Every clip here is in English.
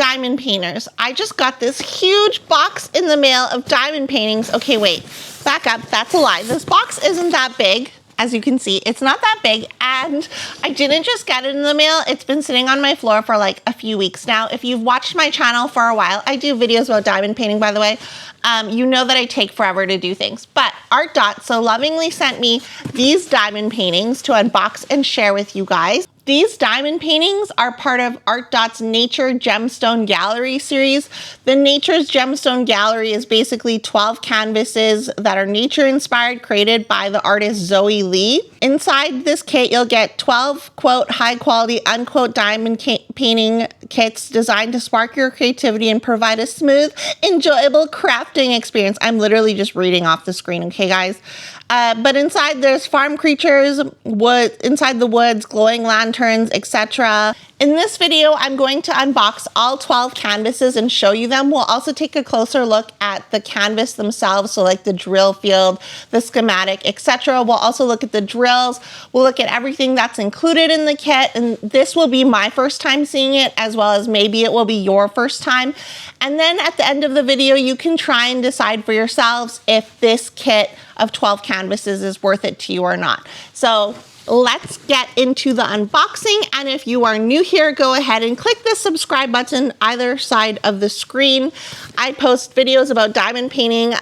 diamond painters, I just got this huge box in the mail of diamond paintings. Okay, wait, back up, that's a lie. This box isn't that big. As you can see, it's not that big, and I didn't just get it in the mail. It's been sitting on my floor for like a few weeks now. If you've watched my channel for a while, I do videos about diamond painting, by the way. You know that I take forever to do things, but Artdot so lovingly sent me these diamond paintings to unbox and share with you guys. These diamond paintings are part of Artdot's Nature Gemstone Gallery series. The Nature's Gemstone Gallery is basically 12 canvases that are nature inspired, created by the artist Zoe Lee. Inside this kit, you'll get 12, quote, high quality, unquote, diamond painting kits designed to spark your creativity and provide a smooth, enjoyable crafting experience. I'm literally just reading off the screen, okay, guys? But inside there's farm creatures, inside the woods, glowing lanterns, etc. In this video, I'm going to unbox all 12 canvases and show you them. We'll also take a closer look at the canvas themselves, so like the drill field, the schematic, etc. We'll also look at the drills. We'll look at everything that's included in the kit, and this will be my first time seeing it, as well as maybe it will be your first time. And then at the end of the video, you can try and decide for yourselves if this kit of 12 canvases is worth it to you or not. So let's get into the unboxing. And if you are new here, go ahead and click the subscribe button either side of the screen. I post videos about diamond painting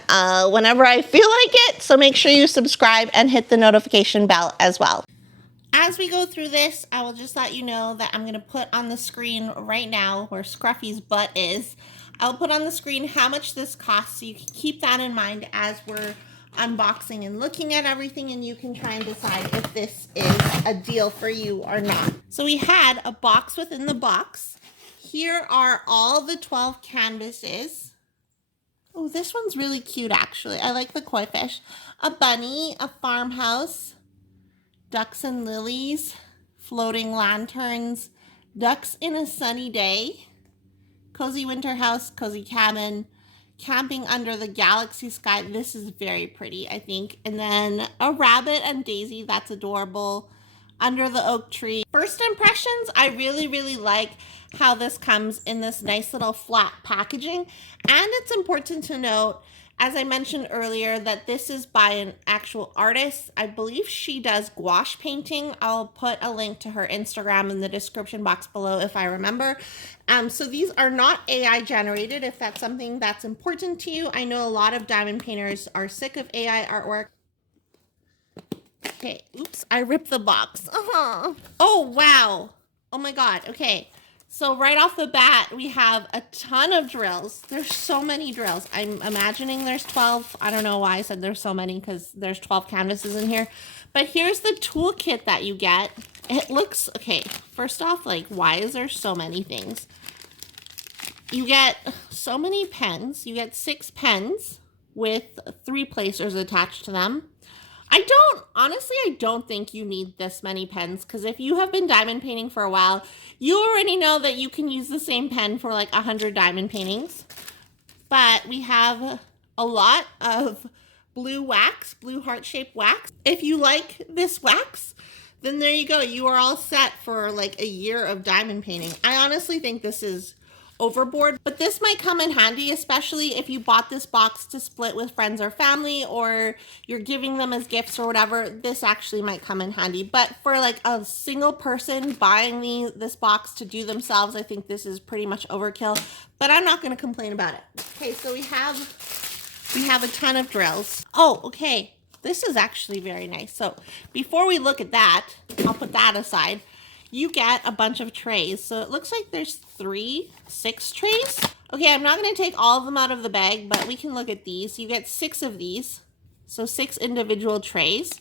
whenever I feel like it, so make sure you subscribe and hit the notification bell as well. As we go through this, I will just let you know that I'm going to put on the screen right now where Scruffy's butt is. I'll put on the screen how much this costs, so you can keep that in mind as we're unboxing and looking at everything, and you can try and decide if this is a deal for you or not. So we had a box within the box. Here are all the 12 canvases. Oh, this one's really cute, actually. I like the koi fish. A bunny, a farmhouse, ducks and lilies, floating lanterns, ducks in a sunny day, cozy winter house, cozy cabin, camping under the galaxy sky. This is very pretty, I think. And then a rabbit and Daisy, that's adorable, under the oak tree. First impressions, I really like how this comes in this nice little flat packaging. And it's important to note, as I mentioned earlier, that this is by an actual artist. I believe she does gouache painting. I'll put a link to her Instagram in the description box below if I remember. So these are not AI generated, if that's something that's important to you. I know a lot of diamond painters are sick of AI artwork. Okay, oops, I ripped the box. Oh, wow. Oh my God, okay. So right off the bat, we have a ton of drills. There's so many drills. I'm imagining there's 12. I don't know why I said there's so many, because there's 12 canvases in here. But here's the toolkit that you get. It looks, okay, first off, like, why is there so many things? You get so many pens. You get 6 pens with 3 placers attached to them. Honestly, I don't think you need this many pens, because if you have been diamond painting for a while, you already know that you can use the same pen for like 100 diamond paintings. But we have a lot of blue wax, blue heart-shaped wax. If you like this wax, then there you go. You are all set for like a year of diamond painting. I honestly think this is overboard, but this might come in handy, especially if you bought this box to split with friends or family, or you're giving them as gifts or whatever. This actually might come in handy, but for like a single person buying this box to do themselves, I think this is pretty much overkill, but I'm not going to complain about it. Okay, so we have a ton of drills. Oh, okay, this is actually very nice. So before we look at that, I'll put that aside. You get a bunch of trays. So it looks like there's 6 trays. Okay, I'm not going to take all of them out of the bag, but we can look at these. You get 6 of these. So 6 individual trays.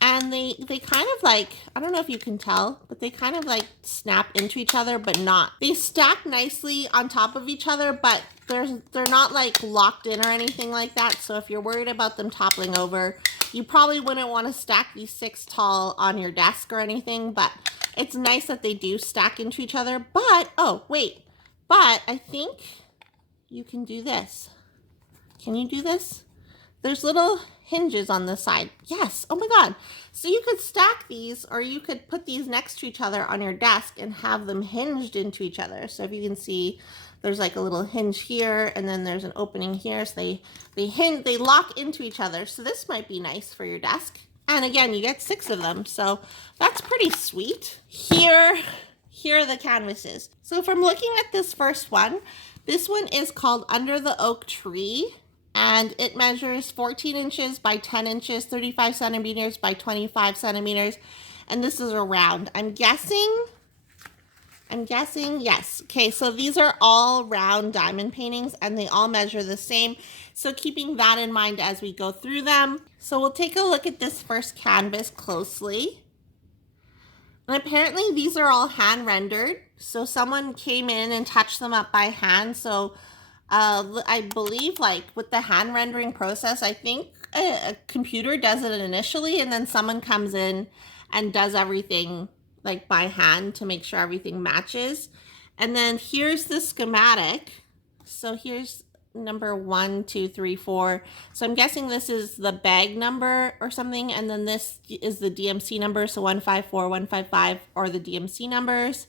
And they kind of like, I don't know if you can tell, but they kind of like snap into each other, but not. They stack nicely on top of each other, but they're not like locked in or anything like that. So if you're worried about them toppling over, you probably wouldn't want to stack these 6 tall on your desk or anything, but it's nice that they do stack into each other. But, oh, wait, but I think you can do this. Can you do this? There's little hinges on the side. Yes, oh my God. So you could stack these, or you could put these next to each other on your desk and have them hinged into each other. So if you can see, there's like a little hinge here, and then there's an opening here. So they lock into each other. So this might be nice for your desk. And again, you get 6 of them. So that's pretty sweet. Here are the canvases. So if I'm looking at this first one, this one is called Under the Oak Tree. And it measures 14 inches by 10 inches, 35 centimeters by 25 centimeters. And this is a round. I'm guessing, yes. Okay, so these are all round diamond paintings and they all measure the same. So keeping that in mind as we go through them. So we'll take a look at this first canvas closely. And apparently these are all hand rendered. So someone came in and touched them up by hand. So I believe like with the hand rendering process, I think a computer does it initially and then someone comes in and does everything like by hand to make sure everything matches. And then here's the schematic. So here's number 1, 2, 3, 4. So I'm guessing this is the bag number or something. And then this is the DMC number. So 154, 155 are the DMC numbers.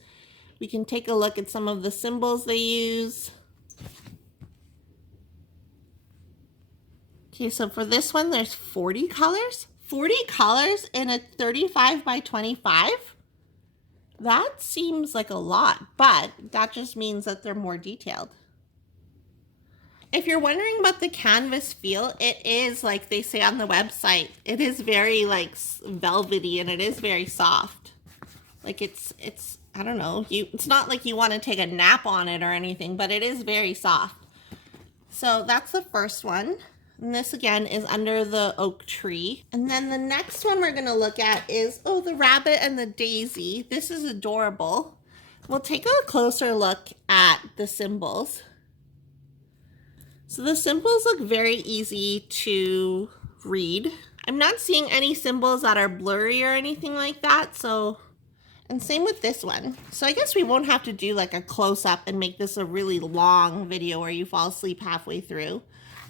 We can take a look at some of the symbols they use. Okay, so for this one, there's 40 colors. 40 colors in a 35 by 25? That seems like a lot, but that just means that they're more detailed. If you're wondering about the canvas feel, it is like they say on the website, it is very like velvety and it is very soft. Like it's I don't know, it's not like you want to take a nap on it or anything, but it is very soft. So that's the first one. And this again is Under the Oak Tree. And then the next one we're going to look at is, oh, the rabbit and the daisy. This is adorable. We'll take a closer look at the symbols. So the symbols look very easy to read. I'm not seeing any symbols that are blurry or anything like that. So, and same with this one. So I guess we won't have to do like a close-up and make this a really long video where you fall asleep halfway through.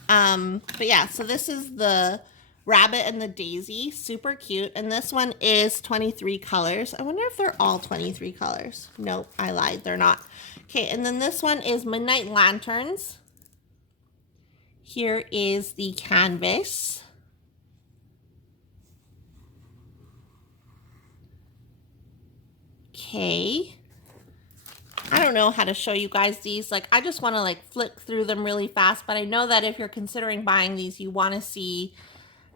But yeah, so this is the rabbit and the daisy, super cute. And this one is 23 colors. I wonder if they're all 23 colors. Nope, I lied, they're not. Okay, and then this one is Midnight Lanterns. Here is the canvas. Okay. I don't know how to show you guys these. Like, I just want to like flick through them really fast, but I know that if you're considering buying these, you want to see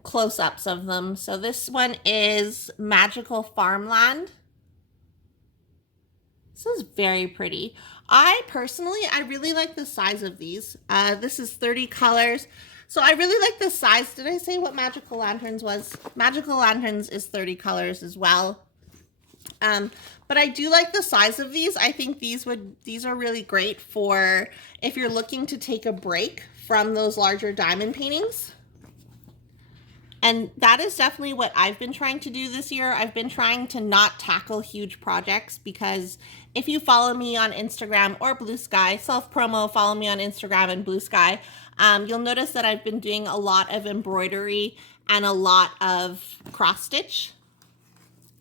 close-ups of them. So this one is Magical Farmland. This is very pretty. I really like the size of these. This is 30 colors. So I really like the size. Did I say what Magical Lanterns was? Magical Lanterns is 30 colors as well. But I do like the size of these. I think these are really great for if you're looking to take a break from those larger diamond paintings. And that is definitely what I've been trying to do this year. I've been trying to not tackle huge projects because if you follow me on Instagram or Blue Sky, self-promo, follow me on Instagram and Blue Sky, you'll notice that I've been doing a lot of embroidery and a lot of cross stitch.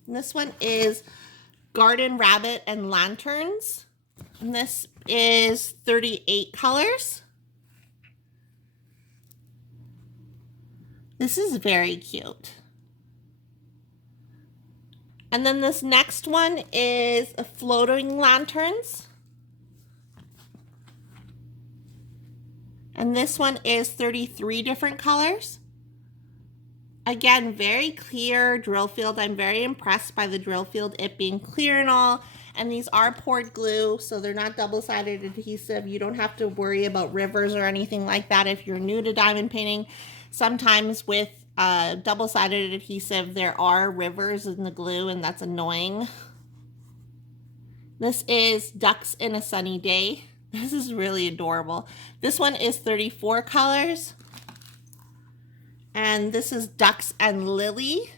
And this one is Garden Rabbit and Lanterns. And this is 38 colors. This is very cute. And then this next one is a Floating Lanterns. And this one is 33 different colors. Again, very clear drill field. I'm very impressed by the drill field, it being clear and all. And these are poured glue, so they're not double-sided adhesive. You don't have to worry about rivers or anything like that if you're new to diamond painting. Sometimes with double-sided adhesive, there are rivers in the glue, and that's annoying. This is Ducks in a Sunny Day. This is really adorable. This one is 34 colors. And this is Ducks and Lily.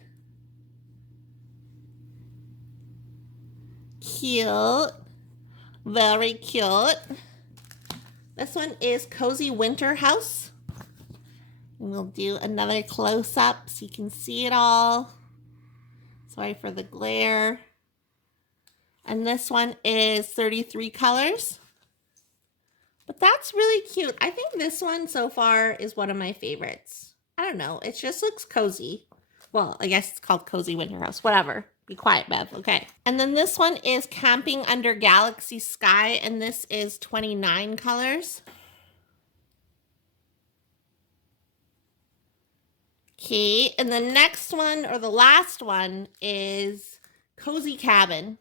Cute. Very cute. This one is Cozy Winter House. And we'll do another close-up so you can see it all. Sorry for the glare. And this one is 33 colors. But that's really cute. I think this one so far is one of my favorites. I don't know. It just looks cozy. Well, I guess it's called Cozy Winter House. Whatever. Be quiet, Bev. Okay. And then this one is Camping Under Galaxy Sky. And this is 29 colors. Okay. And the next one, or the last one, is Cozy Cabin.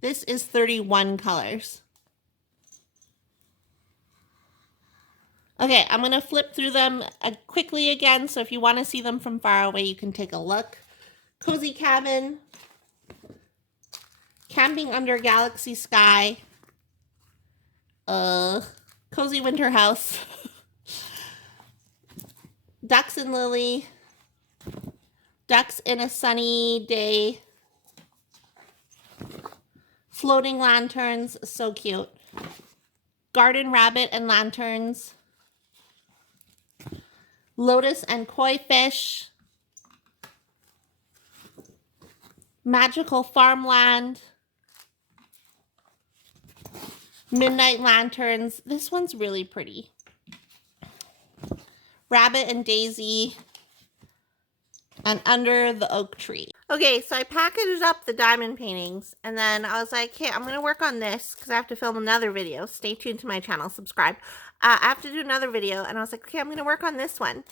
This is 31 colors. Okay, I'm going to flip through them quickly again, so if you want to see them from far away, you can take a look. Cozy Cabin, Camping Under Galaxy Sky, Cozy Winter House, Ducks and Lily, Ducks in a Sunny Day, Floating Lanterns, so cute, Garden Rabbit and Lanterns, Lotus and Koi Fish, Magical Farmland, Midnight Lanterns. This one's really pretty. Rabbit and Daisy, and Under the Oak Tree. Okay, so I packaged up the diamond paintings, and then I was like, hey, I'm going to work on this because I have to film another video. Stay tuned to my channel, subscribe. I have to do another video, and I was like, okay, I'm going to work on this one.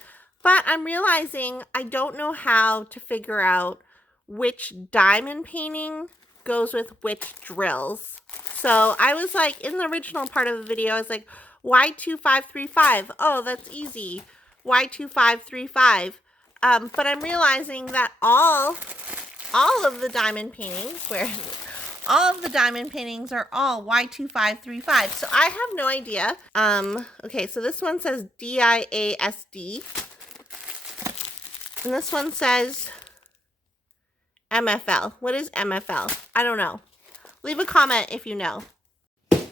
But I'm realizing I don't know how to figure out which diamond painting goes with which drills. So I was like, in the original part of the video, I was like, Y2535. Oh, that's easy. Y2535. But I'm realizing that all of the diamond paintings, all of the diamond paintings are all Y2535. So I have no idea. Okay, so this one says DIASD. And this one says MFL. What is MFL? I don't know. Leave a comment if you know.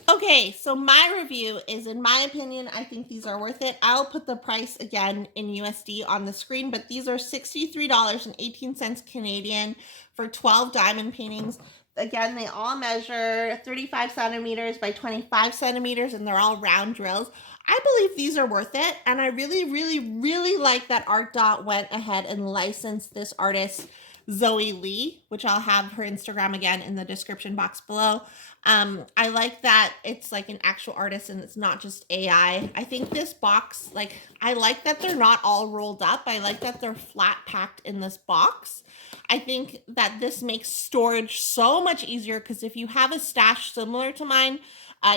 Okay, so my review is, in my opinion, I think these are worth it. I'll put the price again in USD on the screen, but these are $63.18 Canadian for 12 diamond paintings. Again, they all measure 35 centimeters by 25 centimeters, and they're all round drills. I believe these are worth it, and I really, really, really like that Artdot went ahead and licensed this artist, Zoe Lee, which I'll have her Instagram again in the description box below. I like that it's like an actual artist and it's not just AI. I think this box, like, I like that they're not all rolled up. I like that they're flat packed in this box. I think that this makes storage so much easier, because if you have a stash similar to mine,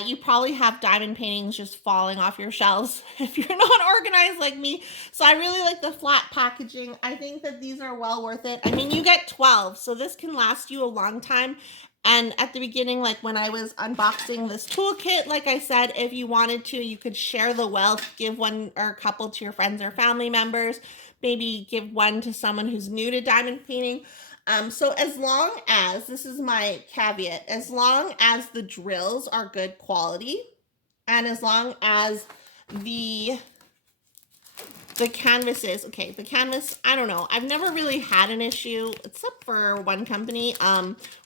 you probably have diamond paintings just falling off your shelves if you're not organized like me. So I really like the flat packaging. I think that these are well worth it. I mean, you get 12, so this can last you a long time. And at the beginning, like when I was unboxing this toolkit, like I said, if you wanted to, you could share the wealth, give one or a couple to your friends or family members, maybe give one to someone who's new to diamond painting. So as long as, this is my caveat, as long as the drills are good quality, and as long as the canvas is, okay, the canvas, I don't know. I've never really had an issue, except for one company,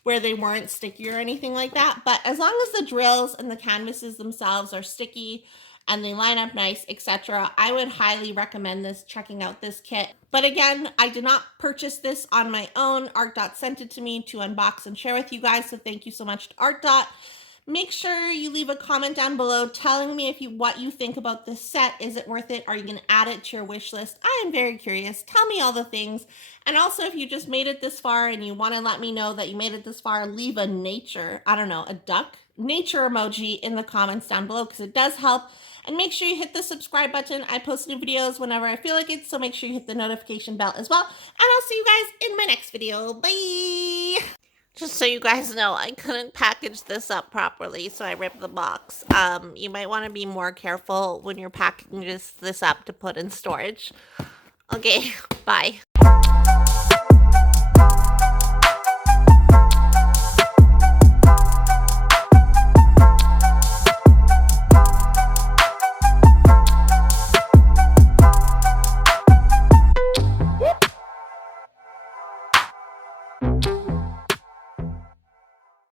where they weren't sticky or anything like that. But as long as the drills and the canvases themselves are sticky and they line up nice, etc., I would highly recommend checking out this kit. But again, I did not purchase this on my own. Artdot sent it to me to unbox and share with you guys, so thank you so much to Artdot. Make sure you leave a comment down below telling me what you think about this set. Is it worth it? Are you going to add it to your wish list? I am very curious. Tell me all the things. And also, if you just made it this far and you want to let me know that you made it this far, leave a nature, I don't know, a duck, nature emoji in the comments down below, because it does help. And make sure you hit the subscribe button. I post new videos whenever I feel like it, so make sure you hit the notification bell as well. And I'll see you guys in my next video. Bye! Just so you guys know, I couldn't package this up properly, so I ripped the box. You might want to be more careful when you're packing this up to put in storage. Okay, bye.